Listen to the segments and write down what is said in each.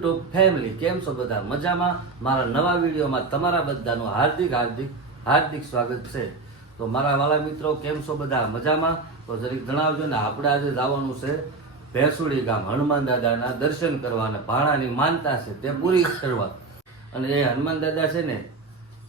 YouTube family કેમ છો બધા? મજામાં? મારા નવા વિડીયોમાં તમારા બધાનું હાર્દિક હાર્દિક હાર્દિક સ્વાગત છે. તો મારા વાલા મિત્રો, કેમ છો બધા? મજામાં? તો જરીક જણાવજો ને, આપણે આજે જવાનું છે ભેંસુડી ગામ. હનુમાન દાદાના દર્શન કરવા ભાણાની માનતા છે તે પૂરી કરવા અને એ હનુમાન દાદા છે ને,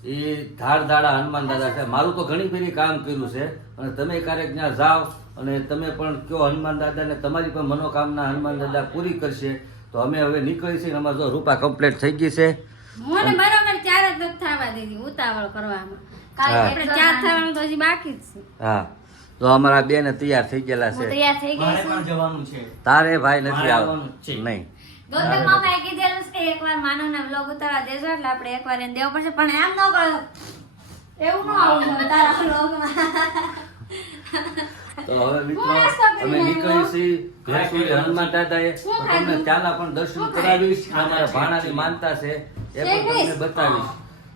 એ ધાડ ધાડા હનુમાન દાદા છે. મારું તો ઘણી ફેરી કામ કર્યું છે. અને તમે ક્યારેક ત્યાં જાઓ અને તમે પણ કયો હનુમાન દાદાને તમારી પણ મનોકામના હનુમાન દાદા પૂરી કરશે. તો અમે હવે નીકળી છીએ અમારે જો રૂપા કમ્પ્લીટ થઈ ગઈ છે. મને બરાબર ચાર જ નથી થવા દીધી ઉતાવળ કરવામાં. કાલે આપણે ચાર થવાનું તો હજી બાકી જ છે. હા. તો અમારા બેન તૈયાર થઈ ગયેલા છે. તૈયાર થઈ ગઈ મારે જવાનું છે. તારે ભાઈ નથી આવવાનું. નહીં. ગૌતમ મામાએ કીધેલું છે એકવાર માનવના vlog ઉતારવા દેજો એટલે આપણે એકવાર એને દેવો પડશે. પણ એમ ન કરો. એવું ન આવું. તારા vlogમાં. તો હવે મિત્રો અમે નીકળી આવ્યો. છીએ ભેંસુડી હનુમાન દાદાએ. તમને ખાધું? પણ દર્શન કરાવીશ અમારા ભાણાની માનતા છે એ પણ તમને બતાવીશ.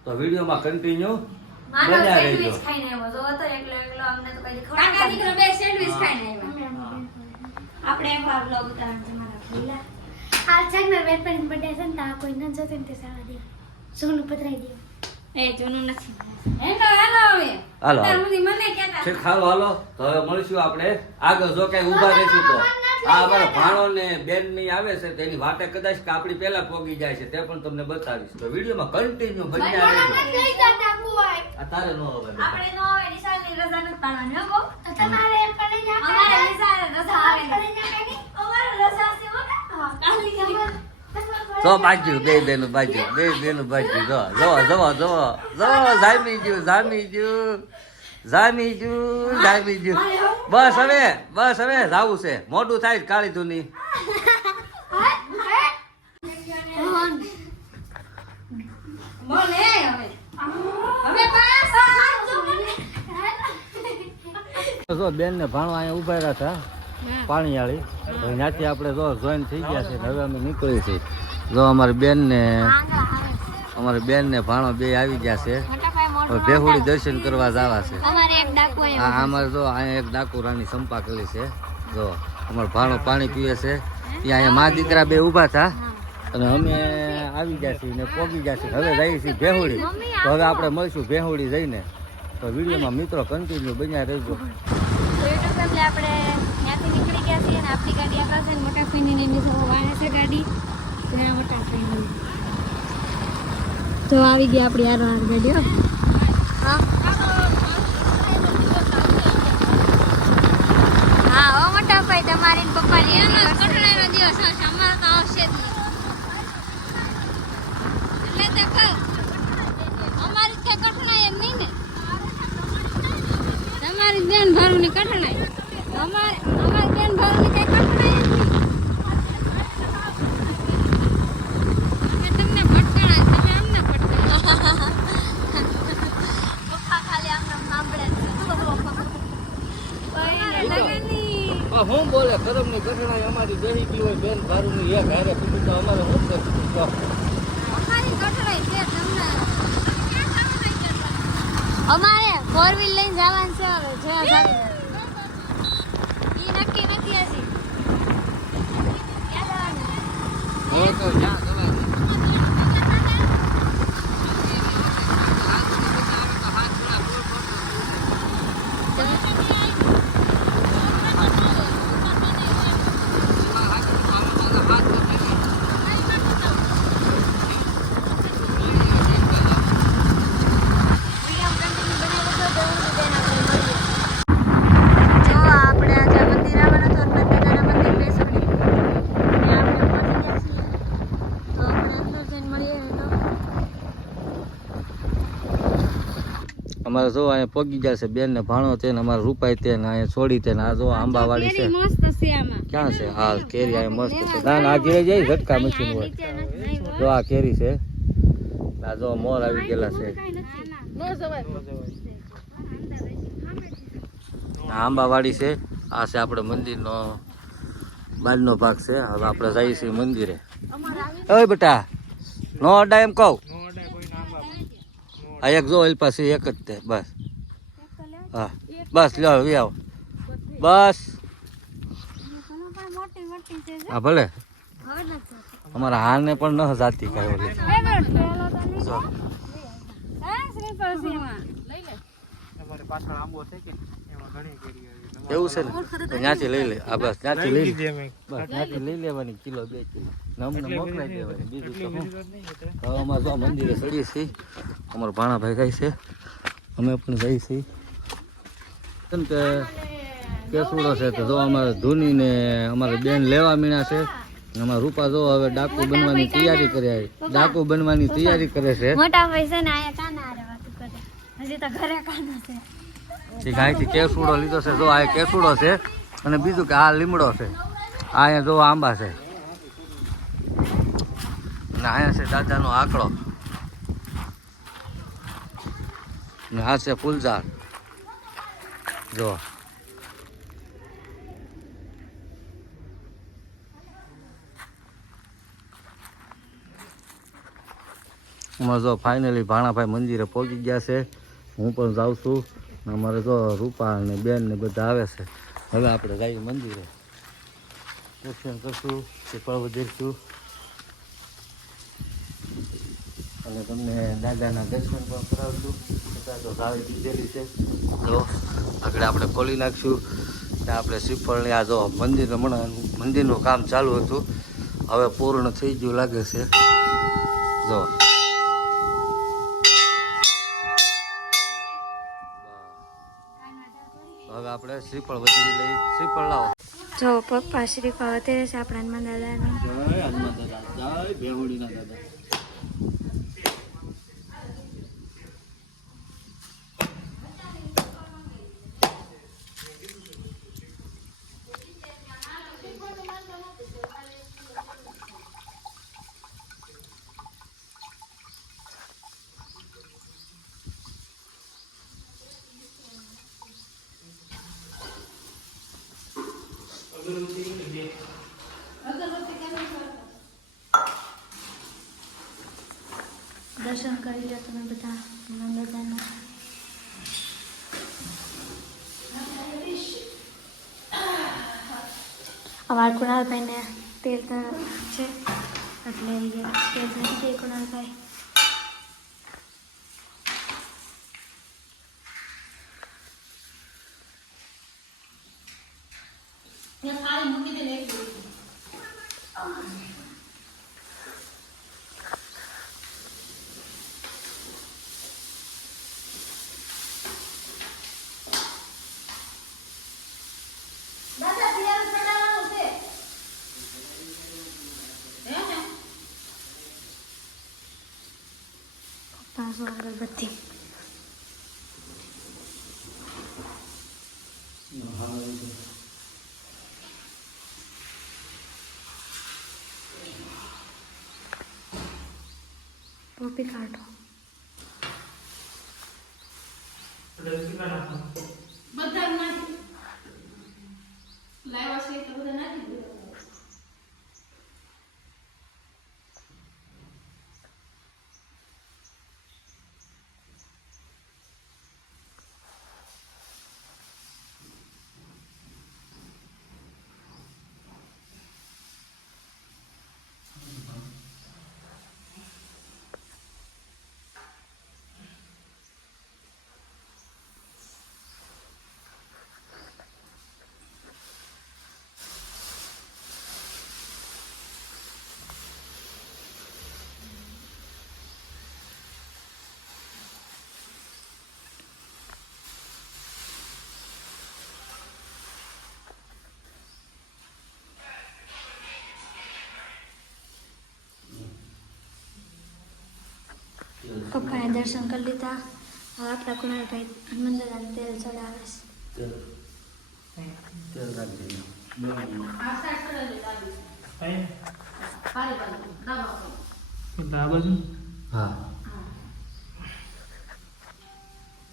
તો વિડીયોમાં કન્ટિન્યુ બન્યા રહેજો. આપણે એકવાર vlog ઉતારવાનો છે મારા ભઈલા. આ છાગના વેપારીનો birthday છે ને તો કોઈ ન જોતું ને તે સારા દે સોનું પધરાઈ દે. એ જૂનું નથી. હેલો હેલો હવે. હાલો, અત્યાર હાલો. સુધી મને કહેતા છે હાલો હાલો. તો હવે મળીશું આપણે. આગળ જો કઈ ઊભા રહીશું તો. આ અમારો ભાણો ને બેનની આવે છે તેની વાતે કદાચ કાપડી પેલા પોગી જાય છે તે પણ તમને બતાવીશ. તો વિડીયોમાં કન્ટિન્યુ આ તારે નો હવે આપણે નો હવે નિશાળની રજા નથી પાડવાની હો તો તમારે પણ અમારે નિશાળે રજા આવે? અમારે રજા છે હો કાલે જો બાજુ બે બેનું બાજુ બે બેનું બાજુ જો જો જો જો જો જામી ગયું જામી ગયું જામી ગયું જામી ગયું બસ હવે બસ હવે જાવું છે મોડું થાય કાળી ધૂની બેન ને ભાણો અહીંયા ઊભા રહ્યા હતા. પાણીયાળી. ત્યાંથી આપણે જો જોઈન થઈ ગયા છે હવે અમે નીકળી છીએ જો અમારી બેન ને અમારી બેન ને ભાણો બે આવી ગયા છે. ભેહુડી દર્શન કરવા જવા છે. હા આ અમારે જો અહીંયા એક ડાકુ રાણી સંપાકલી છે. જો અમારો ભાણો પાણી પીવે છે. ત્યાં અહીંયા મા દીકરા બે ઊભા હતા અને અમે આવી ગયા છીએ ને પોગી ગયા છીએ. હવે જઈએ છીએ ભેહુડી. તો હવે આપણે મળીશું ભેહુડી જઈને. તો વિડીયોમાં મિત્રો કન્ટિન્યુ બન્યા રહેજો. એટલે આપણે ત્યાંથી નીકળી ગયા છીએ અને આપણી ગાડી આપણા છે મોટા ફઈને એમની સાથે વાળે છે ગાડી. ત્યાં મોટા ફઈને તો આવી ગયા આપણી આર વાર ગાડી, હા. મોટા ભાઈ, તમારી પપ્પાની કઠણાઈનો દિવસ હશે, અમારે આવશે એટલે અમારી નહીં ને તમારી બેન ભારુની કઠણાઈ. અમારે અમારી બેન ભારુની કઈ કઠણાઈ જ તમને ભટકાણા તમે અમને ભટકાણા પપ્પા ખાલી અમને સાંભળે જ છે લગનની હું બોલે કરમની કઠણાઈ અમારી બેહી ગઈ હોય બેન ભારું ની એક હારે કીધું તો અમારે હું અમારી કઠણાઈ છે તમને. અમારે ફોર વ્હીલ લઈને જવાનું છે હવે જે નક્કી નથી હજી ક્યાં જવાનું? હું તો જ્યાં જવાય. જો આપણે આજે મંદિર આવવાનું હતું હનુમાન દાદાના મંદિર બેસવડી ત્યાં આપણે પહોંચી ગયા છીએ તો આપણે અંદર જઈને મળીએ તો અમારે જો અહીંયા પોગી ગયા છે બેન ને ભાણો છે ને અમારે રૂપાઈ તે ને અહીંયા છોડી તે ને આ જો આંબાવાળી છે. છે ક્યાં છે? હા કેરી અહીંયા મસ્ત છે. ના આ ઘેરે જાય ઝટકા મશીન હોય. જો આ કેરી છે. આ જો મોર આવી ગયેલા છે. નો જવાય આ આંબાવાડી છે. આ છે આપણે મંદિરનો બહારનો ભાગ છે. હવે આપણે જઈએ છીએ મંદિરે. ઓય બેટા નો અડા એમ કહું. આ એક જો એલ પાસે એક જ તે બસ. હા બસ લો વી આવો બસ. હા ભલે. હવે અમારા હાને પણ ન જાતી કાંઈ ઓલી. એવું છે ને? ત્યાંથી લઈ લે. આ બસ ત્યાંથી લઈ લે. બસ ત્યાંથી લઈ લેવાની કિલો બે કિલો. અમને મોકલાઈ દેવાની બીજું તો શું? હવે અમારે જો મંદિરે ચડીએ છીએ. અમારો ભાણાભાઈ જાય છે. અમે પણ જઈએ છીએ. કેમ કે કેસુડો છે તો જો અમારે ધૂની ને અમારે બેન લેવા મીણા છે. અમારા રૂપા જો હવે ડાકુ બનવાની તૈયારી કરે ડાકુ બનવાની તૈયારી કરે છે. મોટા ભાઈ ને આયા કાના હારે વાતું કરે. હજી તો ઘરે કાના છે. ઠીક અહીંથી કેસુડો લીધો છે. જો આ કેસુડો છે અને બીજું કે આ લીમડો છે. આ અહીંયા જો આંબા છે. અને અહીંયા છે દાદાનો આંકડો. ને આ છે ફૂલઝાડ. જો અમારે જો ફાઇનલી ભાણાભાઈ મંદિરે પહોંચી ગયા છે. હું પણ જાઉં છું. અમારે જો રૂપા ને બેન ને બધા આવે છે. હવે આપણે જઈએ મંદિરે. દર્શન કરશું પર્વ વધીરશું અને તમને દાદાના દર્શન પણ કરાવશું. છતાં તો દીધેલી છે. તો આગળ આપણે ખોલી નાખશું. ને આપણે શ્રીફળની આ જો મંદિર હમણાં મંદિરનું કામ ચાલુ હતું. હવે પૂર્ણ થઈ ગયું લાગે છે. જો. હવે આપણે શ્રીફળ વધી લઈ. શ્રીફળ લાવો. જો પપ્પા શ્રીફળ અત્યારે છે આપણા હનુમાન દાદાનું. જય હનુમાન દાદા. જય બેહુડીના દાદા. દર્શન કરી લો તમે બધા. નર્મદાના અમારા કુણાલભાઈને તેલ છે. એટલે તેલ નથી તે કુણાલભાઈ. પાછો અગરબત્તી. ટોપી કાઢો. પપ્પાએ દર્શન કરી લીધા હવે આપણા કુણાલભાઈ હનુમાન દાદાને તેલ ચડાવે છે તેલ તેલ રાખજે આ બાજુ હા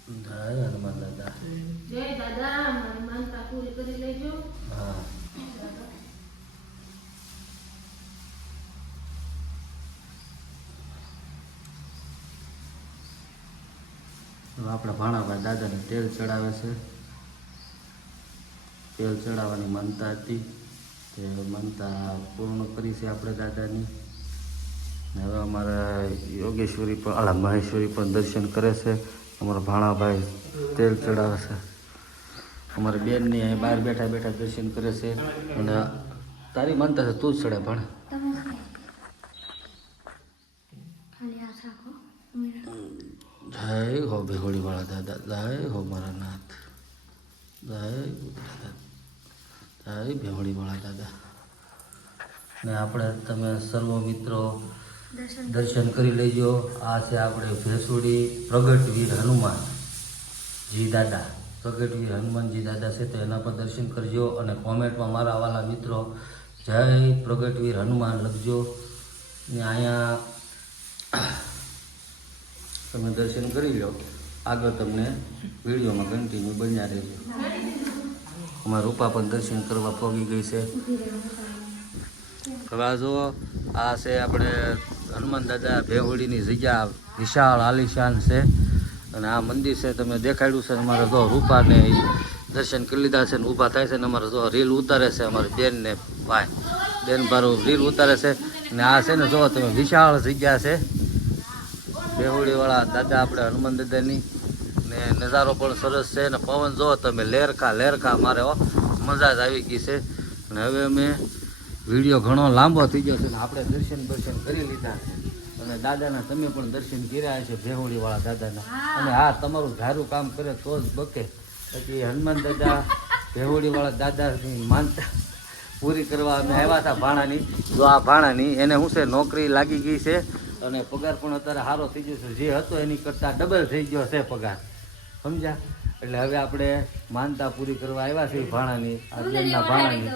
જય હનુમાન દાદા જય દાદા મારી માનતા પૂરી કરી લેજો હા આપણા ભાણાભાઈ દાદાને તેલ ચડાવે છે. તેલ ચડાવવાની માનતા હતી. તે માનતા પૂર્ણ કરી છે આપણે દાદાની. ને હવે અમારા યોગેશ્વરી પણ, અલા, મહેશ્વરી પણ દર્શન કરે છે. અમારા ભાણાભાઈ તેલ ચડાવે છે. અમારા બેનની અહીં બહાર બેઠા બેઠા દર્શન કરે છે. અને તારી માનતા છે તું જ ચડે પણ તમે ખાલી હાથ રાખો જય હો ભેગોળીવાળા દાદા જય હો મારા નાથ જય દાદા જય ભેગોળીવાળા દાદા. ને આપણે તમે સર્વ મિત્રો દર્શન કરી લેજો. આ છે આપણે ભેસુડી પ્રગટવીર હનુમાન જી દાદા. પ્રગટવીર હનુમાનજી દાદા છે તો એના પર દર્શન કરજો અને કોમેન્ટમાં મારા વાલા મિત્રો જય પ્રગટવીર હનુમાન લખજો. ને અહીંયા તમે દર્શન કરી લો. આગળ તમને વિડીયોમાં કન્ટિન્યુ બન્યા રહેજો. અમારા રૂપા પણ દર્શન કરવા પહોંચી ગઈ છે. હવે જુઓ, આ છે આપણે હનુમાન દાદા ભેહોડીની જગ્યા, વિશાળ આલિશાન છે. અને આ મંદિર છે, તમે દેખાડ્યું છે અમારે જો રૂપાને દર્શન કરી લીધા છે ને ઊભા થાય છે ને અમારે જો રીલ ઉતારે છે અમારી બેન ને ભાઈ. બેન ભારું રીલ ઉતારે છે. ને આ છે ને જો તમે વિશાળ જગ્યા છે. બેહોડીવાળા દાદા આપણે હનુમાન દાદાની. ને નજારો પણ સરસ છે. ને પવન જો તમે, લેરખા લેરખા મારે, હો. મજા જ આવી ગઈ છે. અને હવે અમે વીડિયો ઘણો લાંબો થઈ ગયો છે ને આપણે દર્શન દર્શન કરી લીધા. અને દાદાના તમે પણ દર્શન કર્યા છે ભેહોડીવાળા દાદાના. અને હા, તમારું ધારું કામ કરે તો જ બકે. પછી હનુમાન દાદા ભેહોડીવાળા દાદાની માનતા પૂરી કરવા અમે આવ્યા હતા ભાણાની. જો આ ભાણાની, એને શું છે, નોકરી લાગી ગઈ છે. અને પગાર પણ અત્યારે સારો થઈ ગયો છે. જે હતો એની કરતાં ડબલ થઈ ગયો છે પગાર. સમજ્યા? એટલે હવે આપણે માનતા પૂરી કરવા આવ્યા છે ભાણાની આજના ભાણાની.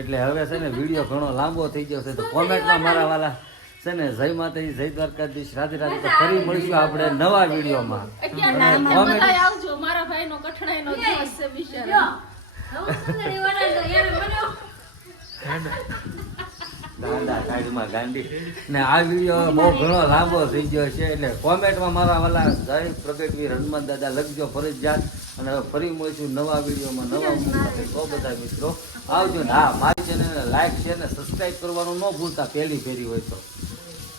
એટલે હવે છે ને વીડિયો ઘણો લાંબો થઈ ગયો છે. તો કોમેન્ટમાં મારા વાલા છે ને જય માતાજી જય દ્વારકાધીશ રાધે રાધે. તો ફરી મળીશું આપણે નવા વિડીયોમાં. અને કોમેન્ટ છે સાઈડમાં ગાંડી. ને આ વીડિયો બહુ ઘણો લાંબો થઈ ગયો છે એટલે કોમેન્ટમાં મારા વાલા જય પ્રગટવીર હનુમાન દાદા લખજો ફરજિયાત. અને હવે ફરી મળીશું નવા વિડીયોમાં નવા મૂકવા બધા મિત્રો આવજો ને. હા મારી ચેનલને લાઈક શેર ને સબસ્ક્રાઈબ કરવાનું ન ભૂલતા પહેલી ફેરી હોય તો.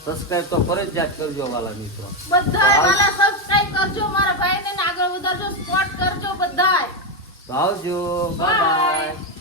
સબસ્ક્રાઈબ તો ફરજિયાત કરજો વાલા મિત્રો. બધાય વાલા સબસ્ક્રાઇબ કરજો મારા ભાઈને ને આગળ વધારજો સપોર્ટ કરજો બધાય. આવજો. Bye bye